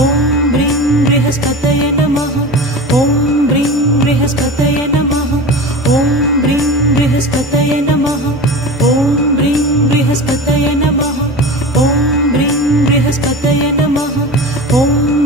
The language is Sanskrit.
ॐ ब्रीं बृहस्पतये नमः। ॐ ब्रीं बृहस्पतये नमः। ॐ ब्रीं बृहस्पतये नमः। ॐ ब्रीं बृहस्पतये नमः। ॐ ब्रीं बृहस्पतये नमः। ॐ